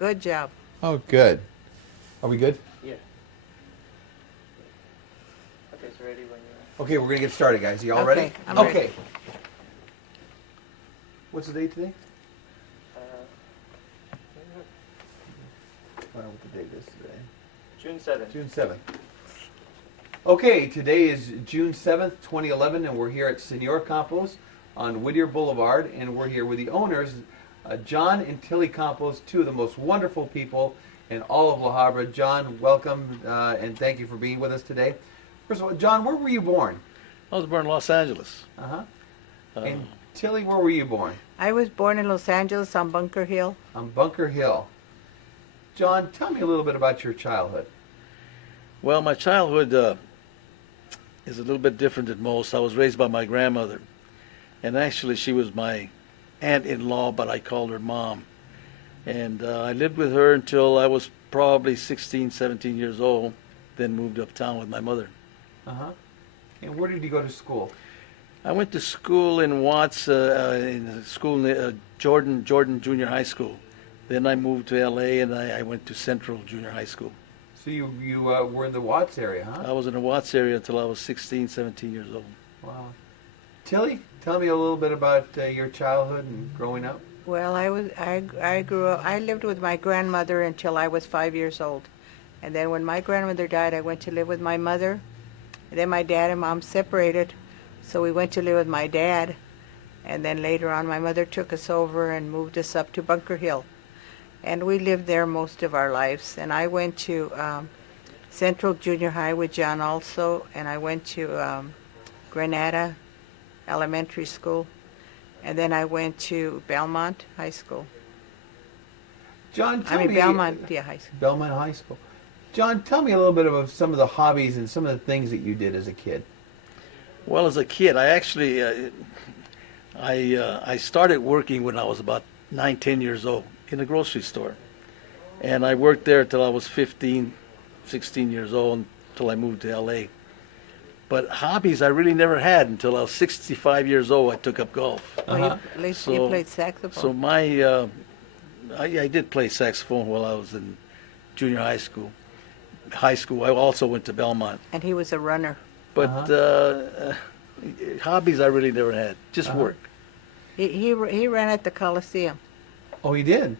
Good job. Oh, good. Are we good? Yeah. Okay, so ready when you're. Okay, we're gonna get started, guys. You all Okay, ready? I'm ready. Okay. What's the date today? I don't know what the date is today. June 7th. June 7th. Okay, today is June 7th, 2011, and we're here at Senor Campos on Whittier Boulevard, and we're here with the owners, John and Tilly Campos, two of the most wonderful people in all of La Habra. John, welcome, and thank you for being with us today. First of all, John, where were you born? I was born in Los Angeles. Uh-huh. Uh, And Tilly, where were you born? I was born in Los Angeles on Bunker Hill. On Bunker Hill. John, tell me a little bit about your childhood. well, my childhood is a little bit different than most. I was raised by my grandmother, and actually she was my aunt-in-law, but I called her mom. And I lived with her until I was probably 16, 17 years old, then moved uptown with my mother. Uh-huh. And where did you go to school? I went to school in Watts, Jordan Junior High School. Then I moved to L.A. and I went to Central Junior High School. So you were in the Watts area, huh? I was in the Watts area until I was 16, 17 years old. Wow. Tilly, tell me a little bit about your childhood and growing up. Well, I grew up. I lived with my grandmother until I was 5 years old, and then when my grandmother died, I went to live with my mother. And then my dad and mom separated, so we went to live with my dad. And then later on, my mother took us over and moved us up to Bunker Hill, and we lived there most of our lives. And I went to Central Junior High with John also, and I went to Granada Elementary School, and then I went to Belmont High School. John, tell me... Belmont, yeah, High School. Belmont High School. John, tell me a little bit about some of the hobbies and some of the things that you did as a kid. Well, as a kid, I actually I started working when I was about 9, 10 years old in a grocery store, and I worked there till I was 15, 16 years old until I moved to L.A. But hobbies I really never had until I was 65 years old. I took up golf. Oh, Uh-huh. at least you So- played saxophone. So I did play saxophone while I was in junior high school. I also went to Belmont. And he was a runner. But hobbies I really never had, just Uh-huh. work. He ran at the Coliseum. Oh, he did?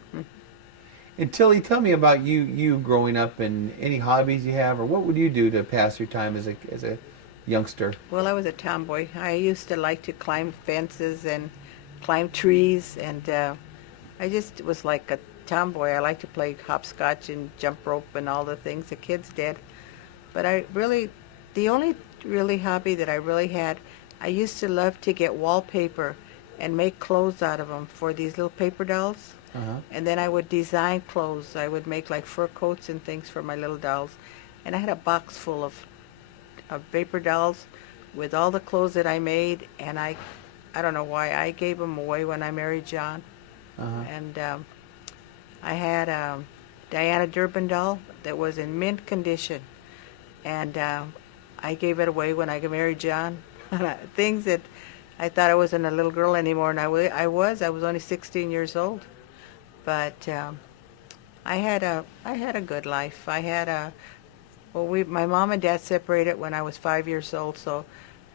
And Tilly, tell me about you growing up and any hobbies you have, or what would you do to pass your time as a youngster? Well, I was a tomboy. I used to like to climb fences and climb trees, and I just was like a tomboy. I liked to play hopscotch and jump rope and all the things the kids did. But the only really hobby that I really had, I used to love to get wallpaper and make clothes out of them for these little paper dolls. Uh-huh. And then I would design clothes. I would make like fur coats and things for my little dolls. And I had a box full of paper dolls with all the clothes that I made. And I don't know why, I gave them away when I married John. Uh-huh. And I had a Diana Durbin doll that was in mint condition. And I gave it away when I married John. Things that I thought I wasn't a little girl anymore, and I was only 16 years old. But I had a good life. My mom and dad separated when I was 5 years old, so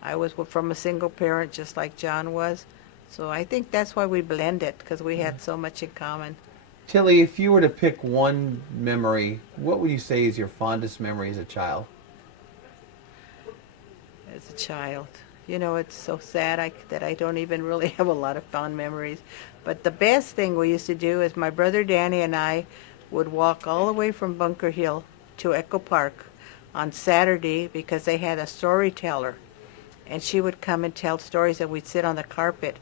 I was from a single parent just like John was. So I think that's why we blended, because we had so much in common. Tilly, if you were to pick one memory, what would you say is your fondest memory as a child? As a child, it's so sad that I don't even really have a lot of fond memories. But the best thing we used to do is my brother Danny and I would walk all the way from Bunker Hill to Echo Park on Saturday because they had a storyteller. And she would come and tell stories, and we'd sit on the carpet.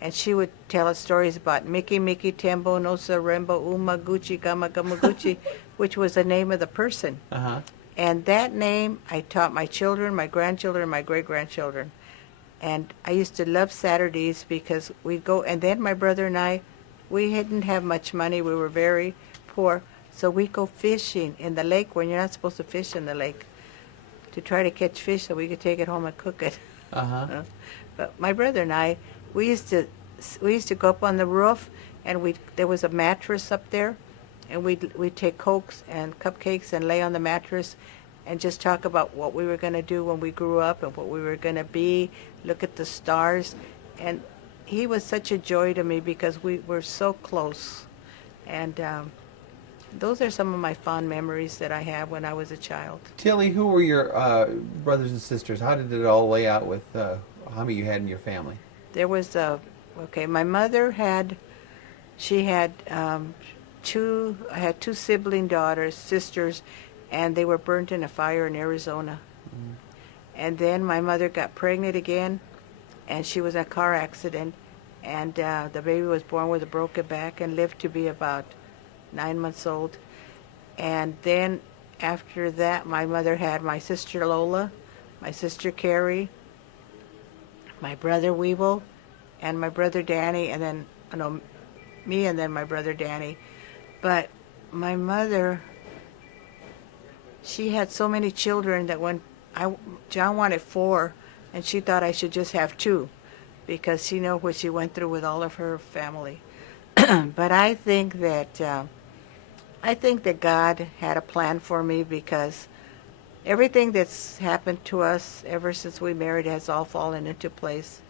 And she would tell us stories about Mickey, Tembo, Nosa, Rembo, Uma, Gucci, Gama, Gamaguchi, which was the name of the person. Uh-huh. And that name I taught my children, my grandchildren, my great-grandchildren. And I used to love Saturdays because we'd go, and then my brother and I, we didn't have much money. We were very poor. So we'd go fishing in the lake when you're not supposed to fish in the lake, to try to catch fish so we could take it home and cook it. Uh-huh. But my brother and I, we used to go up on the roof, and there was a mattress up there, and we'd take Cokes and cupcakes and lay on the mattress and just talk about what we were going to do when we grew up and what we were going to be, look at the stars. And he was such a joy to me because we were so close. And those are some of my fond memories that I have when I was a child. Tilly, who were your brothers and sisters? How did it all lay out with how many you had in your family? There was okay, my mother had, she had I had two sibling daughters, sisters, and they were burnt in a fire in Arizona. And then my mother got pregnant again, and she was in a car accident, and the baby was born with a broken back and lived to be about 9 months old. And then after that, my mother had my sister Lola, my sister Carrie, my brother Weevil, and my brother Danny, and then, me and then my brother Danny. But my mother, she had so many children that when John wanted 4, and she thought I should just have 2, because she knew what she went through with all of her family. But I think that God had a plan for me, because everything that's happened to us ever since we married has all fallen into place.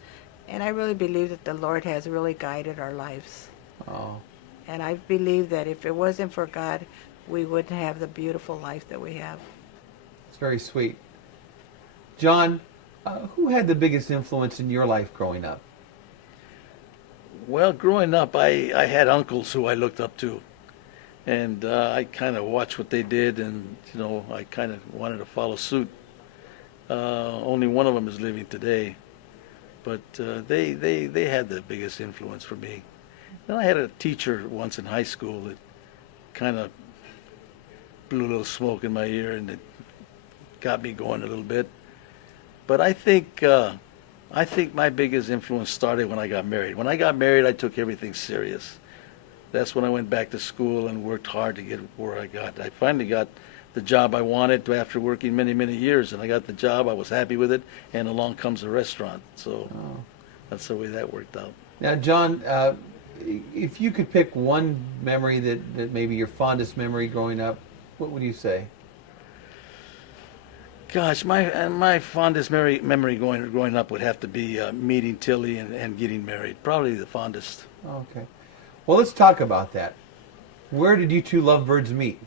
And I really believe that the Lord has really guided our lives. Oh, And I believe that if it wasn't for God, we wouldn't have the beautiful life that we have. it's very sweet. John, who had the biggest influence in your life growing up? Well, growing up, I had uncles who I looked up to, and I kind of watched what they did, and I kind of wanted to follow suit. Only one of them is living today, but they had the biggest influence for me. Then I had a teacher once in high school that kind of blew a little smoke in my ear, and it got me going a little bit. But I think my biggest influence started when I got married. When I got married, I took everything serious. That's when I went back to school and worked hard to get where I got. I finally got the job I wanted after working many, many years, and I got the job. I was happy with it, and along comes a restaurant. So that's the way that worked out. Now, John, if you could pick one memory that maybe your fondest memory growing up, what would you say? Gosh, my fondest memory growing up would have to be meeting Tilly and getting married. Probably the fondest. Okay. Well, let's talk about that. Where did you two lovebirds meet?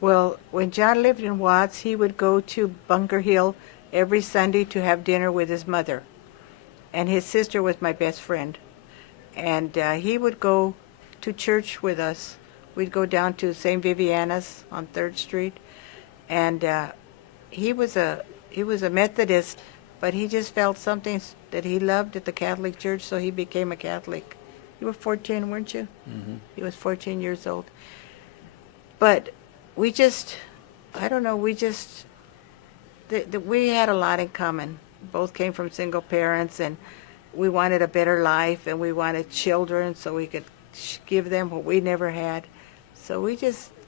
Well, when John lived in Watts, he would go to Bunker Hill every Sunday to have dinner with his mother. And his sister was my best friend. And he would go to church with us. We'd go down to St. Viviana's on 3rd Street. And he was a Methodist, but he just felt something that he loved at the Catholic Church, so he became a Catholic. You were 14, weren't you? Mm-hmm. He was 14 years old. But we just, I don't know, we had a lot in common. Both came from single parents, and we wanted a better life, and we wanted children so we could give them what we never had. So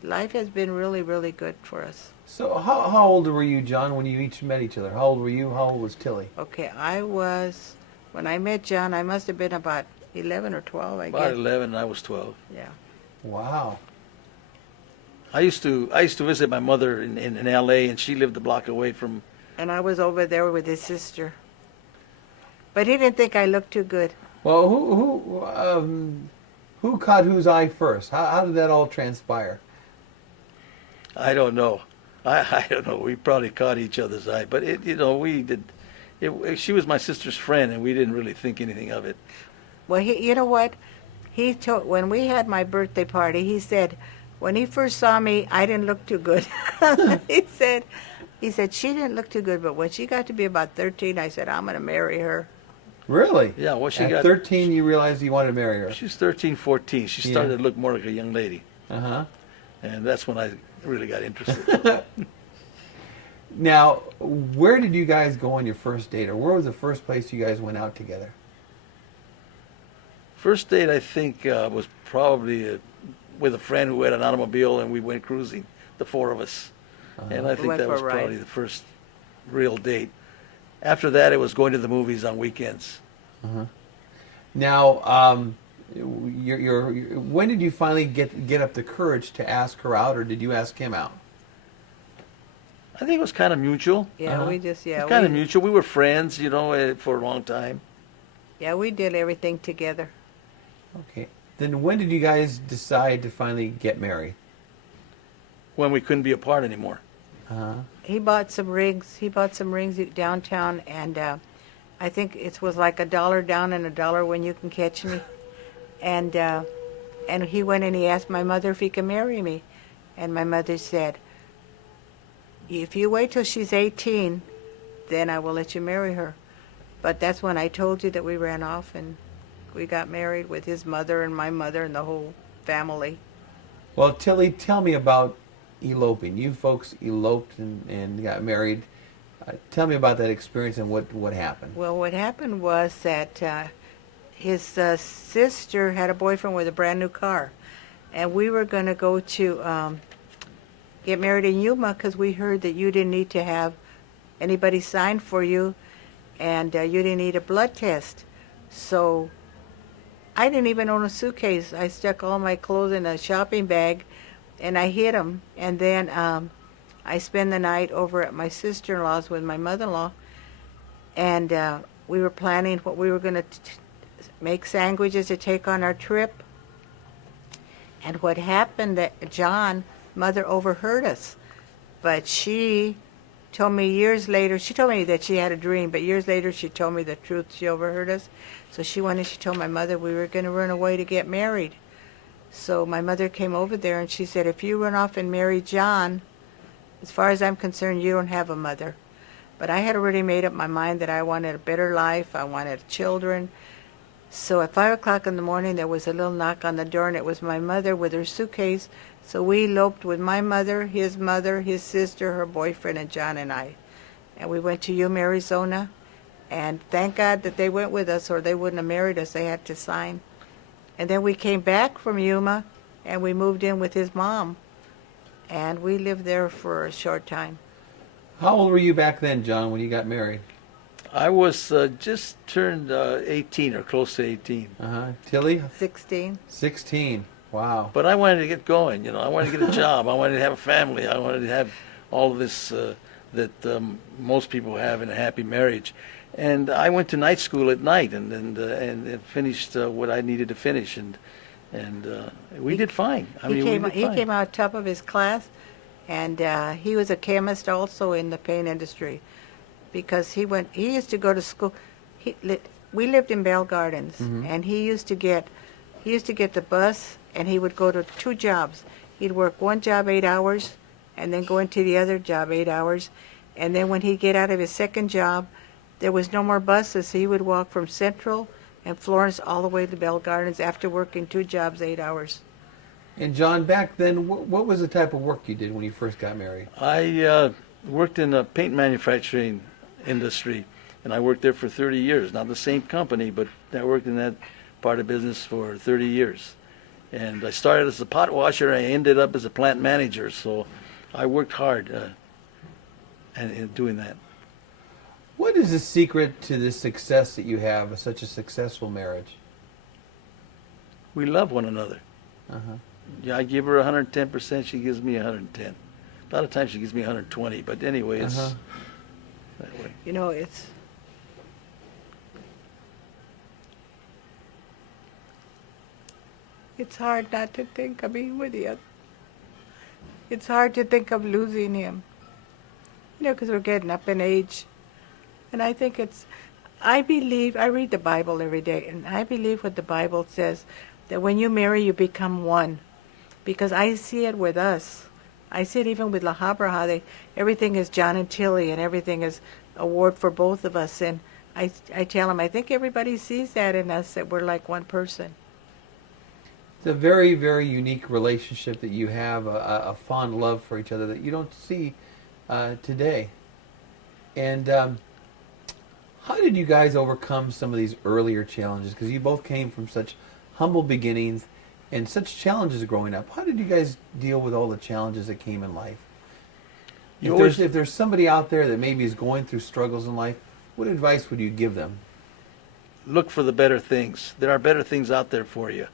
life has been really, really good for us. So how old were you, John, when you each met each other? How old were you? How old was Tilly? Okay, when I met John, I must have been about 11 or 12, I About guess. 11, and I was 12. Yeah. Wow. I used to visit my mother in L.A., and she lived a block away from. And I was over there with his sister. But he didn't think I looked too good. Well, who caught whose eye first? How did that all transpire? I don't know. I don't know. We probably caught each other's eye, but we did. She was my sister's friend, and we didn't really think anything of it. Well, you know what? When we had my birthday party, he said, when he first saw me, I didn't look too good. He said, she didn't look too good, but when she got to be about 13, I said, I'm going to marry her. Really? Yeah, well, At 13, you realized you wanted to marry her. She's 13, 14. She started Yeah. to look more like a young lady, Uh-huh. and that's when I really got interested. Now, where did you guys go on your first date, or where was the first place you guys went out together? First date, I think, was probably with a friend who had an automobile, and we went cruising, the 4 of us. And I think Went that for a was ride. probably the first real date. After that, it was going to the movies on weekends. Now, when did you finally get up the courage to ask her out, or did you ask him out? I think it was kind of mutual. Yeah, Uh-huh. we just, It yeah, was kind of we, mutual. We were friends, you know, for a long time. yeah, we did everything together. Okay. Then when did you guys decide to finally get married? When we couldn't be apart anymore. Uh-huh. He bought some rings. He bought some rings downtown, and I think it was like $1 down and $1 when you can catch me. And he went and he asked my mother if he could marry me, and my mother said, "If you wait till she's 18, then I will let you marry her." But that's when I told you that we ran off and we got married with his mother and my mother and the whole family. Well, Tilly, tell me about eloping. You folks eloped and got married. Tell me about that experience and what happened. Well, what happened was that his sister had a boyfriend with a brand new car, and we were going to go to get married in Yuma because we heard that you didn't need to have anybody sign for you, and you didn't need a blood test. So I didn't even own a suitcase. I stuck all my clothes in a shopping bag, and I hid them. And then I spent the night over at my sister-in-law's with my mother-in-law, and we were planning what we were going to make sandwiches to take on our trip. And what happened that John, mother overheard us, but she told me years later, she told me that she had a dream, but years later she told me the truth. She overheard us. So she went and she told my mother we were going to run away to get married. So my mother came over there and she said, if you run off and marry John, as far as I'm concerned, you don't have a mother. But I had already made up my mind that I wanted a better life. I wanted children. So at 5 o'clock in the morning, there was a little knock on the door, and it was my mother with her suitcase. So we eloped with my mother, his sister, her boyfriend, and John and I. And we went to Yuma, Arizona. And thank God that they went with us, or they wouldn't have married us. They had to sign. And then we came back from Yuma, and we moved in with his mom. And we lived there for a short time. How old were you back then, John, when you got married? I was just turned 18 or close to 18. Uh-huh. Tilly? 16. 16. Wow. But I wanted to get going, you know. I wanted to get a job. I wanted to have a family. I wanted to have all of this that most people have in a happy marriage. And I went to night school at night and finished what I needed to finish. And we did fine. He fine. came out top of his class, and he was a chemist also in the paint industry, because he used to go to school. We lived in Bell Gardens, and he used to get the bus, and he would go to 2 jobs. He'd work one job 8 hours, and then go into the other job 8 hours, and then when he'd get out of his second job, there was no more buses, so he would walk from Central and Florence all the way to Bell Gardens after working 2 jobs 8 hours. And John, back then, what was the type of work you did when you first got married? I worked in the paint manufacturing industry, and I worked there for 30 years. Not the same company, but I worked in that part of business for 30 years. And I started as a pot washer. I ended up as a plant manager. So I worked hard in doing that. What is the secret to the success that you have of such a successful marriage? We love one another. Uh-huh. Yeah, I give her 110%. She gives me 110. A lot of times she gives me 120. But anyway, it's Uh-huh. that way. You know, it's hard not to think of being with you. It's hard to think of losing him. You know, because we're getting up in age. And I think I read the Bible every day, and I believe what the Bible says, that when you marry, you become one. Because I see it with us. I see it even with La Habra, how everything is John and Tilly, and everything is a word for both of us. And I tell them, I think everybody sees that in us, that we're like one person. It's a very, very unique relationship that you have, a fond love for each other that you don't see today. And how did you guys overcome some of these earlier challenges? Because you both came from such humble beginnings and such challenges growing up. How did you guys deal with all the challenges that came in life? If there's somebody out there that maybe is going through struggles in life, what advice would you give them? look for the better things. There are better things out there for you,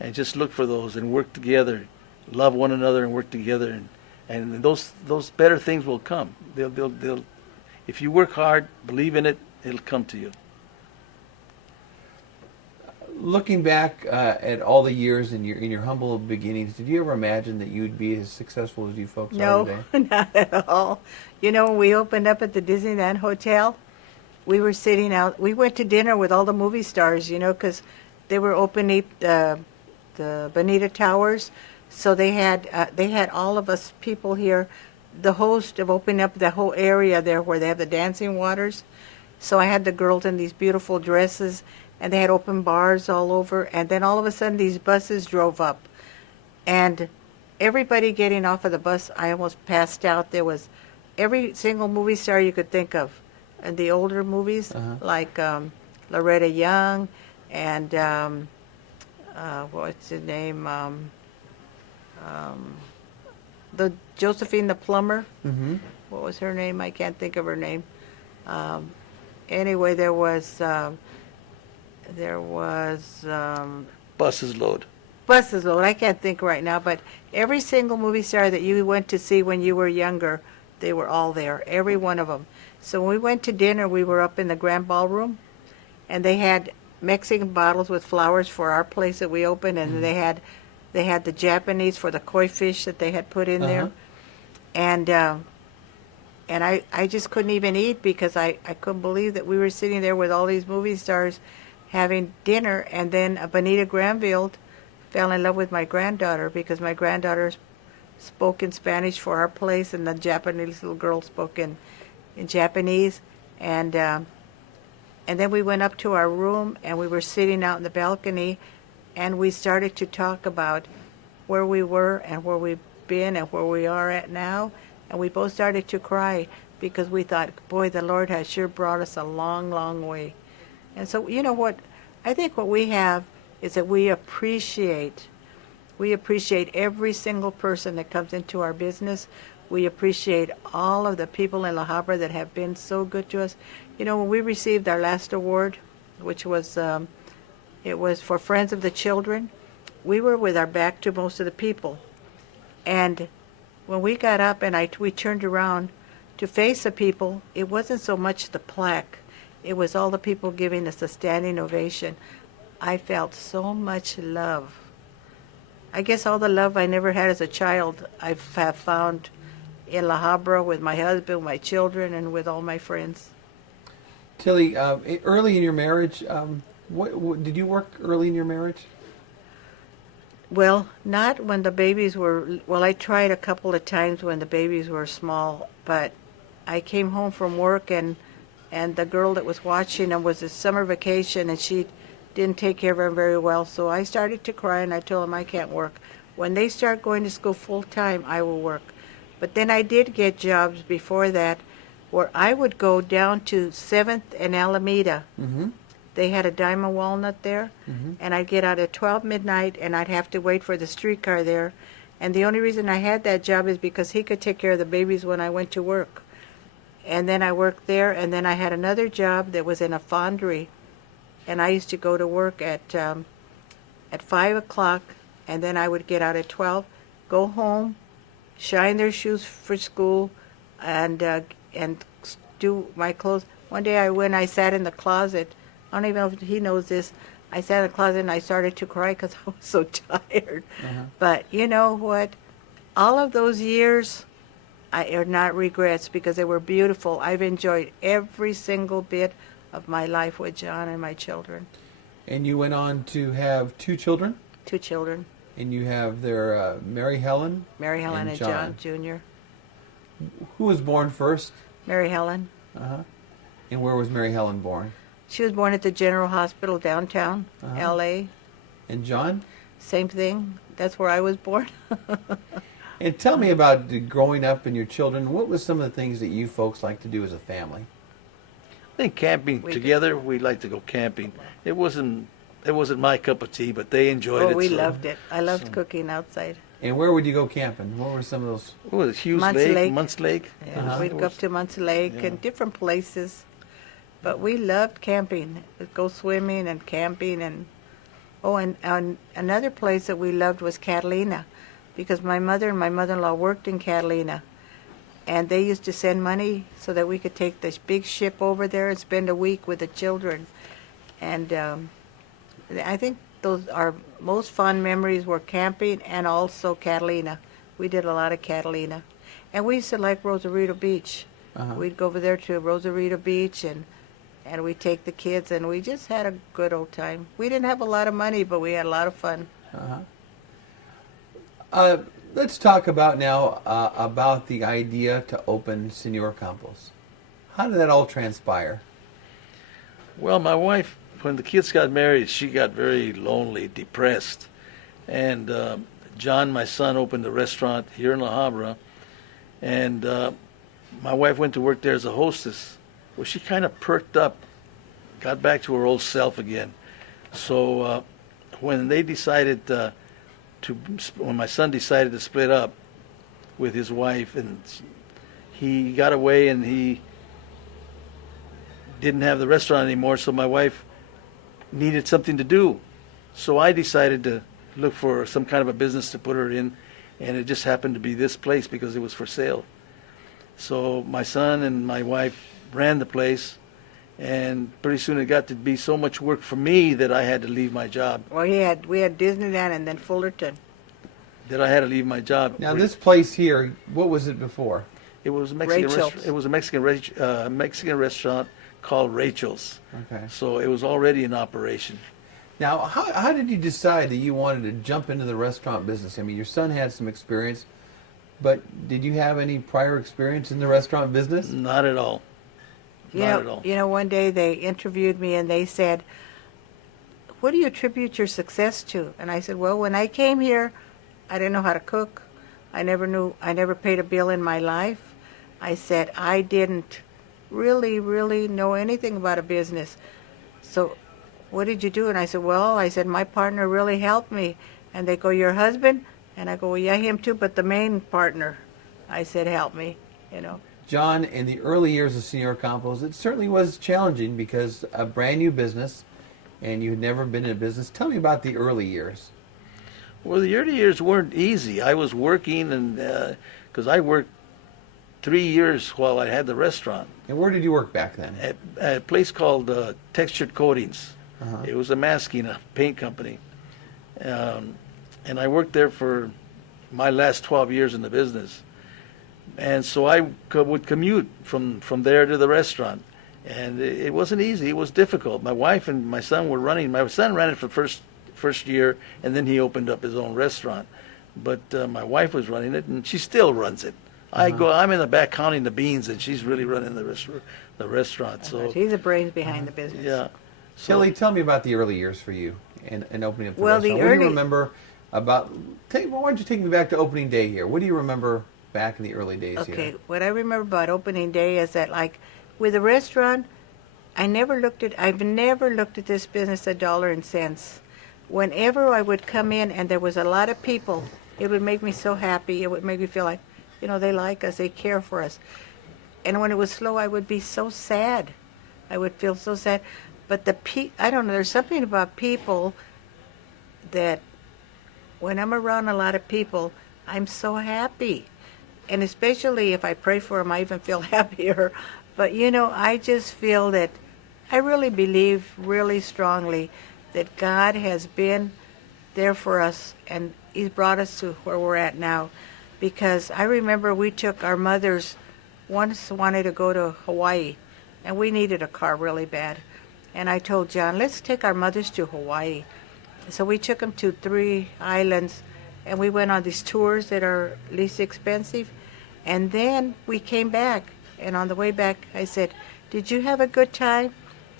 and just look for those and work together, love one another and work together, and those better things will come. They'll if you work hard, believe in it, it'll come to you. Looking back at all the years in your humble beginnings, did you ever imagine that you would be as successful as you folks are No, today? not at all. You know, when we opened up at the Disneyland Hotel, we were sitting out. We went to dinner with all the movie stars, you know, because they were opening the Bonita Towers. So they had all of us people here. The host of opening up the whole area there where they have the dancing waters. So I had the girls in these beautiful dresses, and they had open bars all over. And then all of a sudden, these buses drove up, and everybody getting off of the bus, I almost passed out. There was every single movie star you could think of, and the older movies like Loretta Young and what's his name? The Josephine the plumber. Mm-hmm. What was her name? I can't think of her name. Anyway, there was Buses load. buses load. I can't think right now, but every single movie star that you went to see when you were younger, they were all there, every one of them. So when we went to dinner, we were up in the grand ballroom, and they had Mexican bottles with flowers for our place that we opened, and they had the Japanese for the koi fish that they had put in there, and I just couldn't even eat because I couldn't believe that we were sitting there with all these movie stars having dinner, and then Bonita Granville fell in love with my granddaughter because my granddaughter spoke in Spanish for our place, and the Japanese little girl spoke in Japanese, and then we went up to our room, and we were sitting out in the balcony, and we started to talk about where we were and where we've been and where we are at now, and we both started to cry because we thought, boy, the Lord has sure brought us a long, long way. And so, you know what? I think what we have is that we appreciate every single person that comes into our business. We appreciate all of the people in La Habra that have been so good to us. You know, when we received our last award, which was, it was for Friends of the Children, we were with our back to most of the people. And when we got up and we turned around to face the people, it wasn't so much the plaque. It was all the people giving us a standing ovation. I felt so much love. I guess all the love I never had as a child, I have found in La Habra with my husband, my children, and with all my friends. Tilly, early in your marriage, what did you work early in your marriage? Well, not when the babies were, well, I tried a couple of times when the babies were small, but I came home from work, and the girl that was watching them was a summer vacation, and she didn't take care of him very well. So I started to cry, and I told him I can't work. When they start going to school full time, I will work. But then I did get jobs before that where I would go down to 7th and Alameda. Mm-hmm. They had a Diamond Walnut there, and I'd get out at 12 midnight, and I'd have to wait for the streetcar there. And the only reason I had that job is because he could take care of the babies when I went to work. And then I worked there, and then I had another job that was in a fonderie. And I used to go to work at 5 o'clock, and then I would get out at 12, go home, shine their shoes for school, and do my clothes. One day I sat in the closet. I don't even know if he knows this. I sat in the closet and I started to cry because I was so tired. But you know what? All of those years are not regrets because they were beautiful. I've enjoyed every single bit of my life with John and my children. And you went on to have 2 children? 2 children, And you have their Mary Helen. Mary Helen and John Jr. Who was born first? Mary Helen. And where was Mary Helen born? She was born at the General Hospital downtown, L.A. And John? Same thing. That's where I was born. And tell me about growing up and your children. What was some of the things that you folks like to do as a family? I think camping We together, we like to go camping. It wasn't my cup of tea, but they enjoyed it. We so- loved it. I loved cooking outside. And where would you go camping? What were some of those? What was it, Hughes Munts Lake? Lake. Munts Lake? Yeah, we'd go up to Munts Lake Yeah. and different places. But we loved camping. We'd go swimming and camping and another place that we loved was Catalina, because my mother and my mother-in-law worked in Catalina, and they used to send money so that we could take this big ship over there and spend a week with the children. And I think those our most fond memories were camping and also Catalina. We did a lot of Catalina, and we used to like Rosarito Beach. We'd go over there to Rosarito Beach and we'd take the kids, and we just had a good old time. We didn't have a lot of money, but we had a lot of fun. Let's talk about now about the idea to open Senor Campos. How did that all transpire? Well, my wife, when the kids got married, she got very lonely, depressed. And John, my son, opened a restaurant here in La Habra. And my wife went to work there as a hostess. Well, she kind of perked up, got back to her old self again. So when they decided when my son decided to split up with his wife, and he got away and he didn't have the restaurant anymore, so my wife needed something to do. So I decided to look for some kind of a business to put her in, and it just happened to be this place because it was for sale. So my son and my wife ran the place, and pretty soon it got to be so much work for me that I had to leave my job. Well, we had Disneyland and then Fullerton. That I had to leave my job. Now, this place here, what was it before? It was a Mexican Rachel's. restaurant. It was a Mexican restaurant called Rachel's. Okay. So it was already in operation. Now, how did you decide that you wanted to jump into the restaurant business? I mean, your son had some experience, but did you have any prior experience in the restaurant business? Not at all. Not at all. You know, one day they interviewed me and they said, "What do you attribute your success to?" And I said, "Well, when I came here, I didn't know how to cook. I never paid a bill in my life." I said, "I didn't really know anything about a business. So what did you do?" And I said, "Well," "my partner really helped me." And they go, "Your husband?" And I go, "Well, yeah, him too, but the main partner," I said, "helped me, you know." John, in the early years of Senor Campos, it certainly was challenging because a brand new business and you had never been in a business. Tell me about the early years. Well, the early years weren't easy. I was working, and because I worked 3 years while I had the restaurant And where did you work back then? at a place called Textured Coatings. It was a masking, a paint company. And I worked there for my last 12 years in the business. And so I would commute from there to the restaurant. And it wasn't easy. It was difficult. My wife and my son were running. My son ran it for first year, and then he opened up his own restaurant. But my wife was running it, and she still runs it. I'm in the back counting the beans, and she's really running the restaurant. So He's the brains behind the business. yeah. So, Tilly, tell me about the early years for you in opening up the Well, the restaurant. What do you early- remember about? Why don't you take me back to opening day here? What do you remember back in the early days Okay, here? what I remember about opening day is that, like, with a restaurant, I've never looked at this business a dollar and cents. Whenever I would come in and there was a lot of people, it would make me so happy. It would make me feel like, you know, they like us, they care for us. And when it was slow, I would be so sad. I would feel so sad. But I don't know, there's something about people that when I'm around a lot of people, I'm so happy. And especially if I pray for them, I even feel happier. But, you know, I just feel that I really believe really strongly that God has been there for us, and He's brought us to where we're at now. Because I remember we took our mothers, once wanted to go to Hawaii, and we needed a car really bad. And I told John, let's take our mothers to Hawaii. So we took them to 3 islands, and we went on these tours that are least expensive. And then we came back, and on the way back, I said, "Did you have a good time?"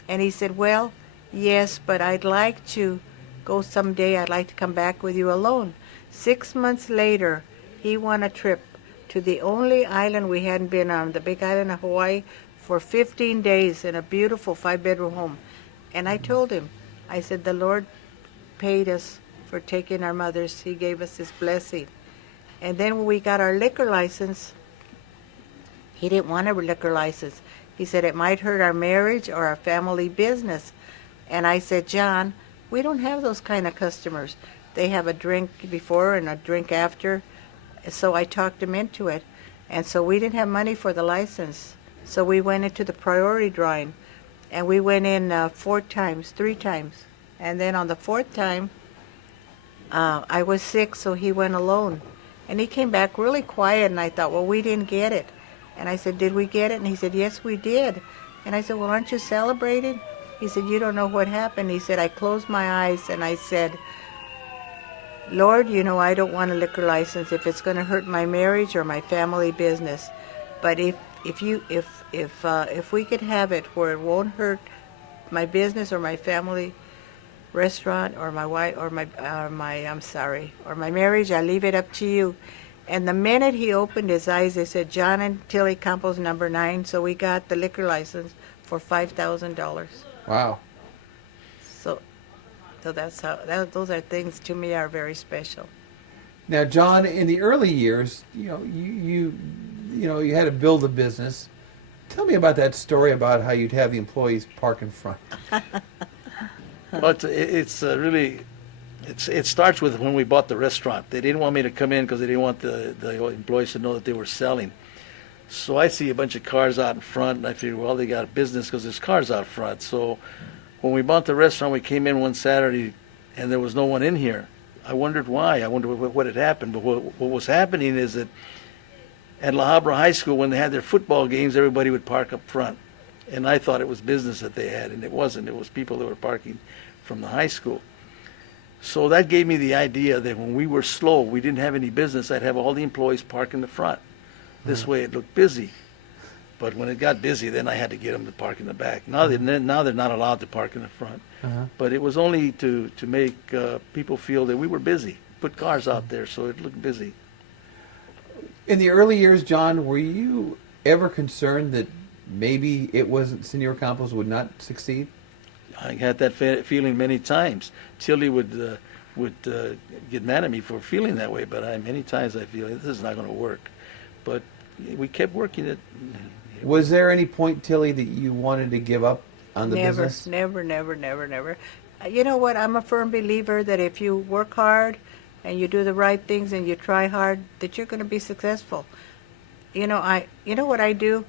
And he said, "Well, yes, but I'd like to go someday. I'd like to come back with you alone." 6 months later, he won a trip to the only island we hadn't been on, the big island of Hawaii, for 15 days in a beautiful 5-bedroom home. And I told him, I said, "The Lord paid us for taking our mothers. He gave us His blessing." And then when we got our liquor license, he didn't want a liquor license. He said, it might hurt our marriage or our family business. And I said, John, we don't have those kind of customers. They have a drink before and a drink after. So I talked him into it. And so we didn't have money for the license. So we went into the priority drawing. And we went in 3 times. And then on the 4th time, I was sick, so he went alone. And he came back really quiet, and I thought, well, we didn't get it. And I said, did we get it? And he said, yes, we did. And I said, well, aren't you celebrating? He said, you don't know what happened. He said, I closed my eyes, and I said, Lord, you know I don't want a liquor license if it's going to hurt my marriage or my family business. But if we could have it where it won't hurt my business or my family restaurant or my wife or my marriage, I leave it up to you. And the minute he opened his eyes, they said, John and Tilly Campos, number 9. So we got the liquor license for $5,000. Wow. So that's how. Those are things to me are very special. Now, John, in the early years, you had to build a business. Tell me about that story about how you'd have the employees park in front. But it starts with when we bought the restaurant. They didn't want me to come in because they didn't want the employees to know that they were selling. So I see a bunch of cars out in front, and I figure, well, they got a business because there's cars out front. So when we bought the restaurant, we came in one Saturday, and there was no one in here. I wondered why. I wondered what had happened. But what was happening is that at La Habra High School, when they had their football games, everybody would park up front. And I thought it was business that they had, and it wasn't. It was people that were parking from the high school. So that gave me the idea that when we were slow, we didn't have any business, I'd have all the employees park in the front. This way it looked busy. But when it got busy, then I had to get them to park in the back. Now they're not allowed to park in the front. But it was only to make people feel that we were busy, put cars out there so it looked busy. In the early years, John, were you ever concerned that maybe it wasn't Senor Campos would not succeed? I had that feeling many times. Tilly would get mad at me for feeling that way, but many times I feel this is not going to work. But we kept working it. Was there any point, Tilly, that you wanted to give up on the business? Never. You know what? I'm a firm believer that if you work hard and you do the right things and you try hard, that you're going to be successful. You know what I do?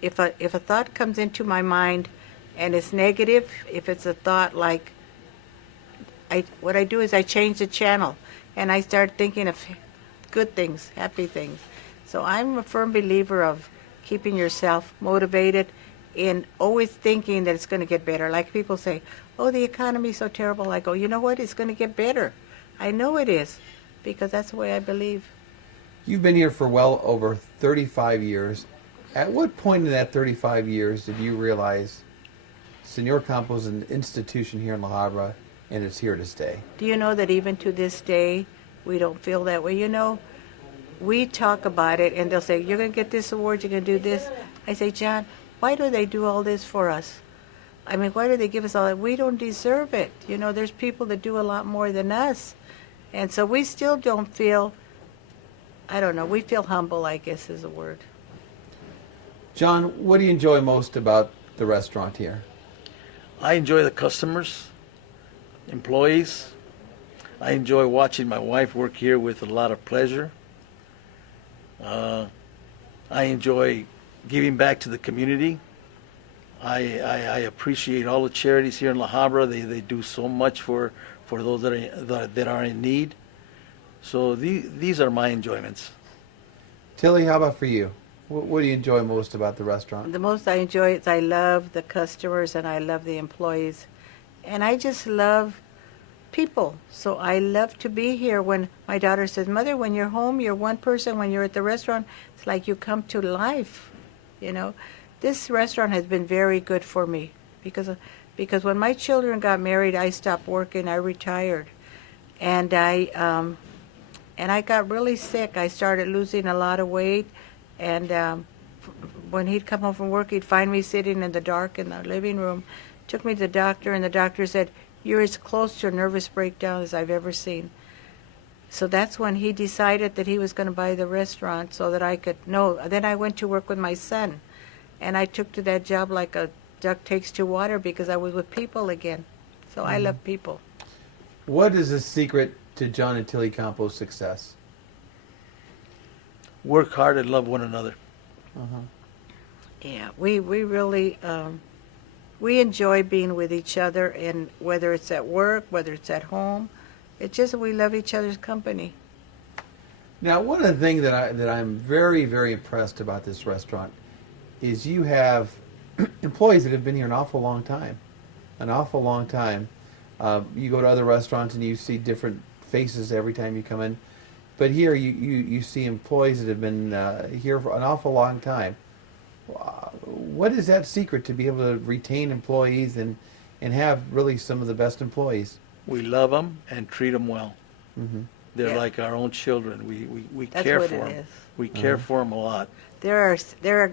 If a thought comes into my mind and it's negative, if it's a thought like, what I do is I change the channel and I start thinking of good things, happy things. So I'm a firm believer of keeping yourself motivated in always thinking that it's going to get better. Like people say, oh, the economy's so terrible. I go, you know what? It's going to get better. I know it is, because that's the way I believe. You've been here for well over 35 years. At what point in that 35 years did you realize Senor Campos is an institution here in La Habra and it's here to stay? Do you know that even to this day, we don't feel that way? You know, we talk about it and they'll say, you're going to get this award, you're going to do this. I say, John, why do they do all this for us? I mean, why do they give us all that? We don't deserve it. You know, there's people that do a lot more than us. And so we still don't feel, I don't know, we feel humble, I guess is a word. John, what do you enjoy most about the restaurant here? I enjoy the customers, employees. I enjoy watching my wife work here with a lot of pleasure. I enjoy giving back to the community. I appreciate all the charities here in La Habra. They do so much for those that are in need. So these are my enjoyments. Tilly, how about for you? What do you enjoy most about the restaurant? The most I enjoy is I love the customers and I love the employees. And I just love people. So I love to be here. When my daughter says, Mother, when you're home, you're one person. When you're at the restaurant, it's like you come to life. You know, this restaurant has been very good for me because when my children got married, I stopped working. I retired. And I got really sick. I started losing a lot of weight. And when he'd come home from work, he'd find me sitting in the dark in the living room, took me to the doctor, and the doctor said, you're as close to a nervous breakdown as I've ever seen. So that's when he decided that he was going to buy the restaurant so that I could know. Then I went to work with my son. And I took to that job like a duck takes to water because I was with people again. So I love people. What is the secret to John and Tilly Campos' success? Work hard and love one another. Yeah, we really we enjoy being with each other, and whether it's at work, whether it's at home, it's just we love each other's company. Now, one of the things that I'm very, very impressed about this restaurant is you have employees that have been here an awful long time. An awful long time. You go to other restaurants and you see different faces every time you come in. But here you see employees that have been here for an awful long time. What is that secret to be able to retain employees and have really some of the best employees? We love them and treat them well. Mm-hmm. They're Yeah. like our own children. We That's care what for it them. is. We care for them a lot. They're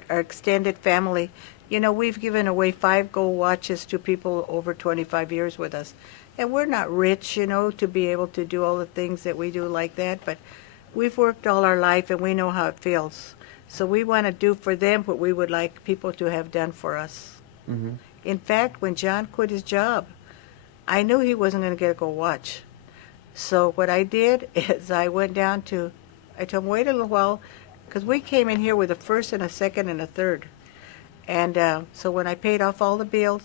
our extended family. You know, we've given away 5 gold watches to people over 25 years with us. And we're not rich, you know, to be able to do all the things that we do like that, but we've worked all our life and we know how it feels. So we want to do for them what we would like people to have done for us. Mm-hmm. In fact, when John quit his job, I knew he wasn't going to get a gold watch. So what I did is I went down to, I told him, wait a little while, because we came in here with a first and a second and a third. And so when I paid off all the bills,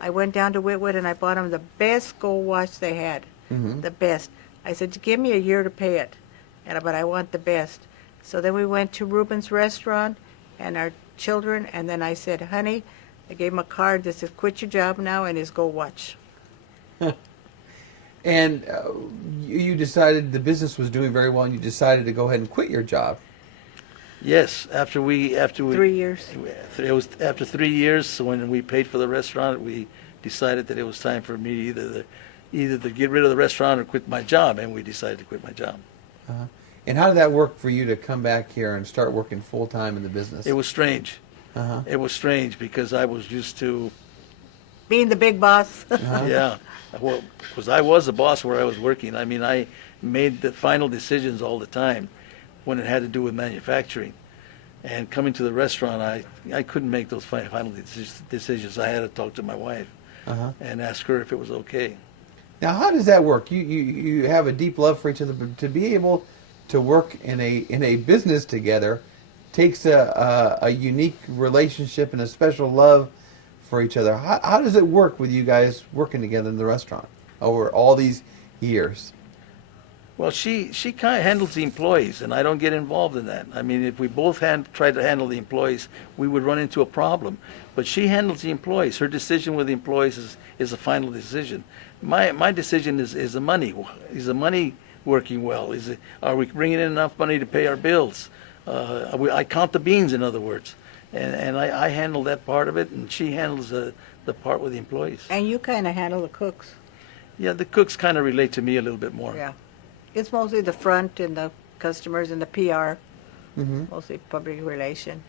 I went down to Whitwood and I bought them the best gold watch they had, the best. I said, give me a year to pay it, but I want the best. So then we went to Ruben's restaurant and our children, and then I said, honey, I gave him a card that says, quit your job now, and his gold watch. And you decided the business was doing very well, and you decided to go ahead and quit your job. Yes, after we 3 years. It was after 3 years. So when we paid for the restaurant, we decided that it was time for me either to get rid of the restaurant or quit my job, and we decided to quit my job. Uh-huh. And how did that work for you to come back here and start working full time in the business? It was strange. Uh-huh. It was strange because I was used to, Being the big boss. Uh-huh. yeah, well, because I was the boss where I was working. I mean, I made the final decisions all the time when it had to do with manufacturing. And coming to the restaurant, I couldn't make those final decisions. I had to talk to my wife Uh-huh. and ask her if it was okay. Now, how does that work? You have a deep love for each other, but to be able to work in a business together takes a unique relationship and a special love for each other. How does it work with you guys working together in the restaurant over all these years? Well, she kind of handles the employees, and I don't get involved in that. I mean, if we both tried to handle the employees, we would run into a problem. But she handles the employees. Her decision with the employees is a final decision. My decision is the money. Is the money working well? Are we bringing in enough money to pay our bills? I count the beans, in other words. And I handle that part of it, and she handles the part with the employees. And you kind of handle the cooks. Yeah, the cooks kind of relate to me a little bit more. Yeah. It's mostly the front and the customers and the PR, Mm-hmm. mostly public relation.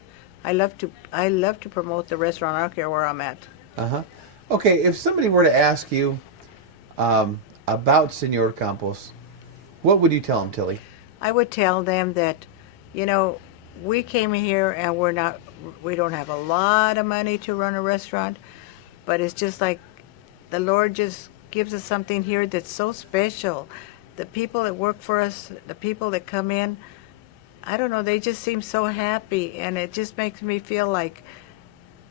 I love to promote the restaurant. I don't care where I'm at. Uh-huh. Okay, if somebody were to ask you about Senor Campos, what would you tell them, Tilly? I would tell them that, you know, we came here and we don't have a lot of money to run a restaurant, but it's just like the Lord just gives us something here that's so special. The people that work for us, the people that come in, I don't know, they just seem so happy, and it just makes me feel like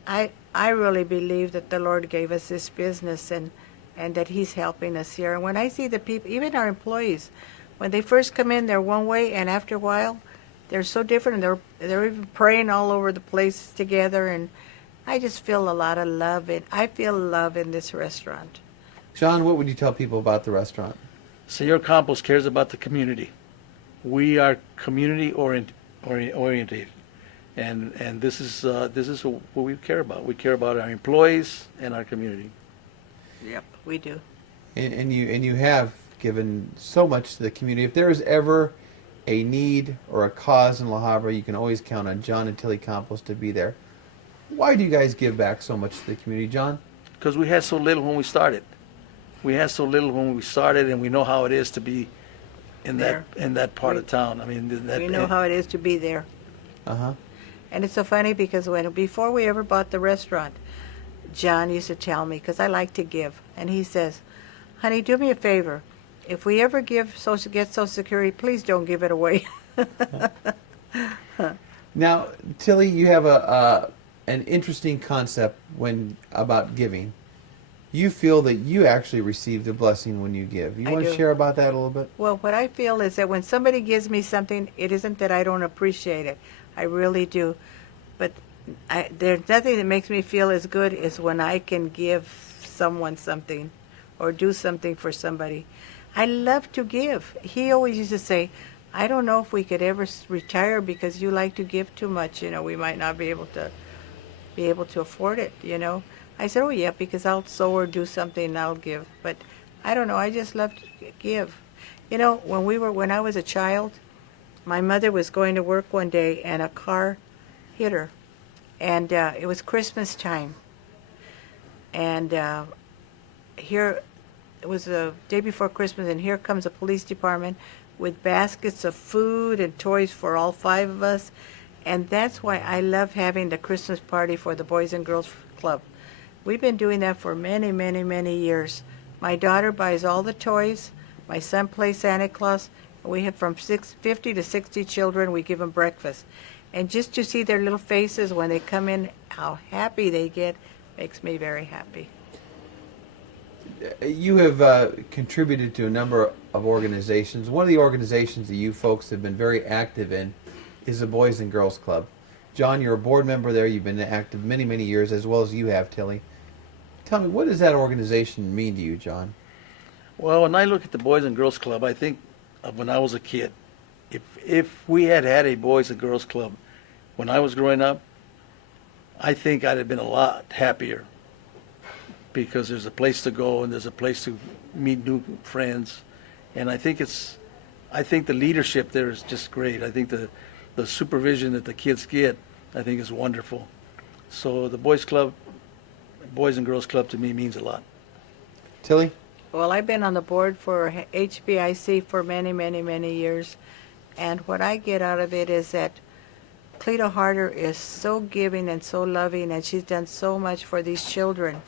I really believe that the Lord gave us this business and that He's helping us here. And when I see the people, even our employees, when they first come in, they're one way, and after a while, they're so different, and they're even praying all over the place together, and I just feel a lot of love. I feel love in this restaurant. John, what would you tell people about the restaurant? Senor Campos cares about the community. We are community oriented, and this is what we care about. We care about our employees and our community. Yep, we do. And you have given so much to the community. If there is ever a need or a cause in La Habra, you can always count on John and Tilly Campos to be there. Why do you guys give back so much to the community, John? Because we had so little when we started. We had so little when we started, and we know how it is to be in There. that part of town. I mean, We know how it is to be there. Uh-huh. And it's so funny because before we ever bought the restaurant, John used to tell me, because I like to give, and he says, honey, do me a favor. If we ever get Social Security, please don't give it away. Now, Tilly, you have an interesting concept about giving. You feel that you actually received a blessing when you give. You I want to do. share about that a little bit? Well, what I feel is that when somebody gives me something, it isn't that I don't appreciate it. I really do. But there's nothing that makes me feel as good as when I can give someone something or do something for somebody. I love to give. He always used to say, I don't know if we could ever retire because you like to give too much. We might not be able to afford it. I said, oh yeah, because I'll sew or do something and I'll give. But I don't know, I just love to give. When I was a child, my mother was going to work one day and a car hit her. And it was Christmas time. And here, it was the day before Christmas, and here comes a police department with baskets of food and toys for all 5 of us. And that's why I love having the Christmas party for the Boys and Girls Club. We've been doing that for many, many, many years. My daughter buys all the toys. My son plays Santa Claus. We have from 50 to 60 children. We give them breakfast. And just to see their little faces when they come in, how happy they get, makes me very happy. You have contributed to a number of organizations. One of the organizations that you folks have been very active in is the Boys and Girls Club. John, you're a board member there. You've been active many, many years, as well as you have, Tilly. Tell me, what does that organization mean to you, John? Well, when I look at the Boys and Girls Club, I think of when I was a kid. If we had a Boys and Girls Club when I was growing up, I think I'd have been a lot happier, because there's a place to go and there's a place to meet new friends, and I think the leadership there is just great. I think the supervision that the kids get, I think, is wonderful. So the Boys and Girls Club to me means a lot. Tilly? Well, I've been on the board for HBIC for many, many, many years. And what I get out of it is that Cleta Harder is so giving and so loving, and she's done so much for these children.